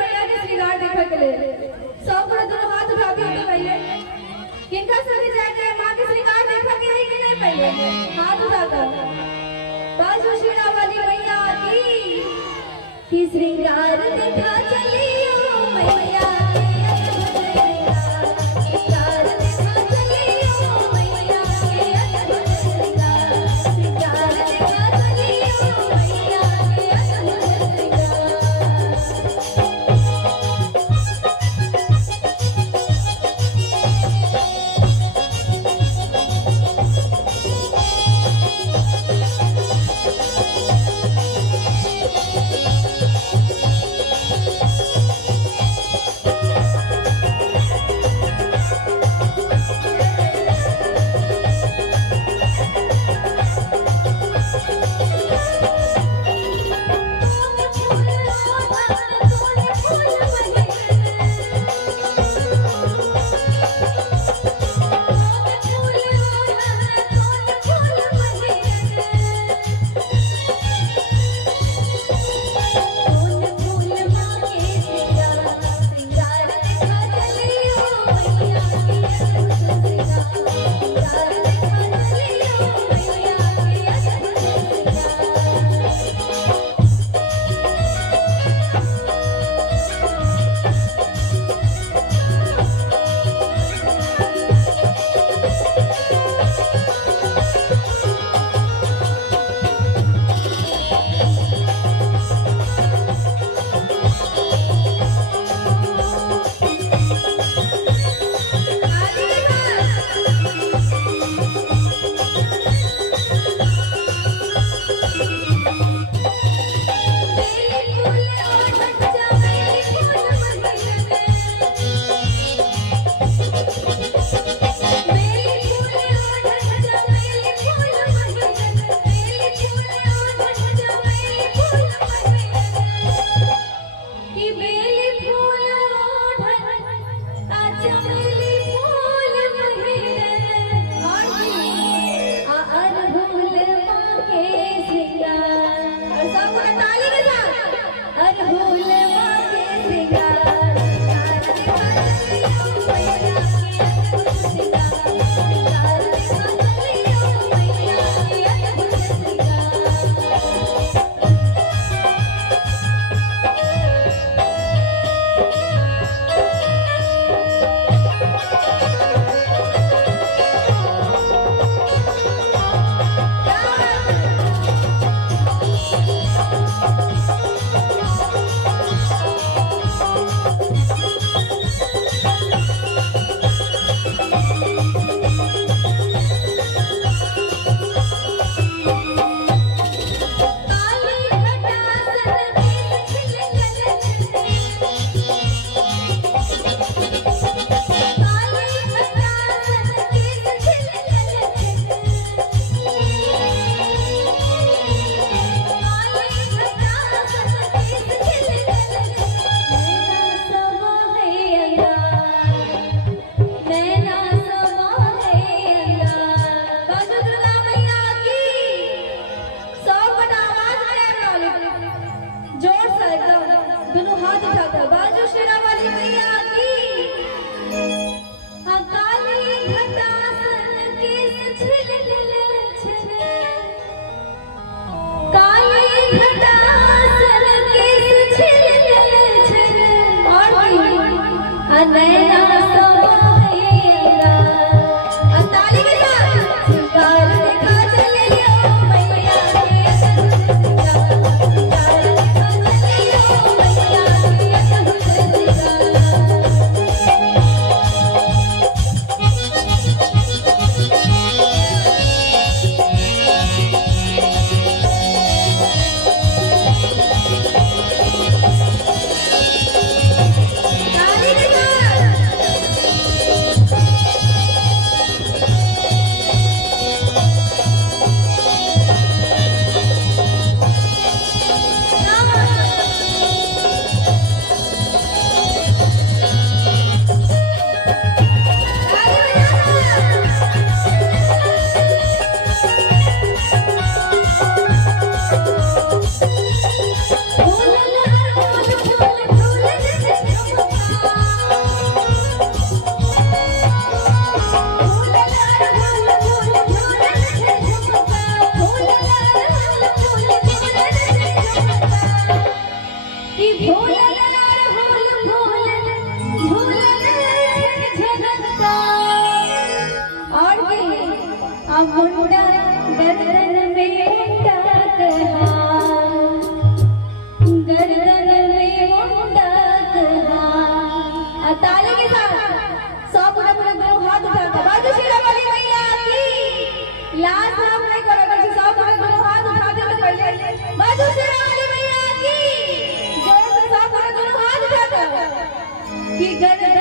मैया के श्रृंगार देखा के लिए सब पर दोनों हाथ उठा के तो पहले किनका सभी जाके मां के श्रृंगार देखा के है कि नहीं पहले हाथ उठाकर बाजू शिरा वाली मैया की श्रृंगार देखा चलियो मैया मुंडा गर्दन में मुंडा कहा, गर्दन में मुंडा कहा। ताली के साथ 100 पूरा पूरा दोनों हाथ उठाकर बाजू शेरा वाली मैया की लास्ट नाम नहीं करोगे, 100 पूरा दोनों हाथ उठा दे तो पहले बाजू शेरा वाली मैया की जोर से 100 पूरा दोनों हाथ उठाकर कि गर्दन